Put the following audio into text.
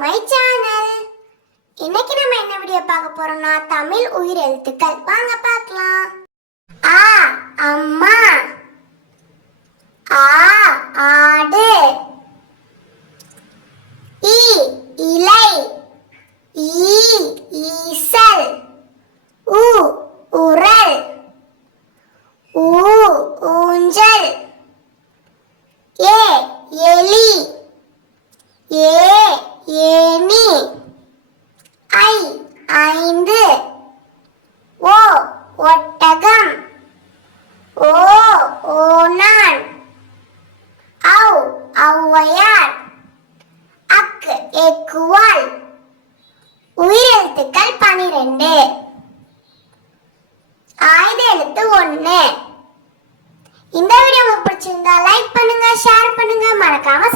My channel இன்னைக்கு நம்ம என்ன வீடியோ பார்க்க போறோம்னா தமிழ் உயிர் எழுத்துக்கள் வாங்க பார்க்கலாம். ஐ ஐந்து ஓ ஒட்டகம். ஓ ஓனான் ஔ ஔவையார் அக்கு எக்குவால் உயிரெழுத்துக்கள் பனிரெண்டு. ஆயுத எழுத்து ஒன்று. இந்த வீடியோ உங்களுக்கு பிடிச்சிருந்தா லைக் பண்ணுங்க ஷேர் பண்ணுங்க. மறக்காம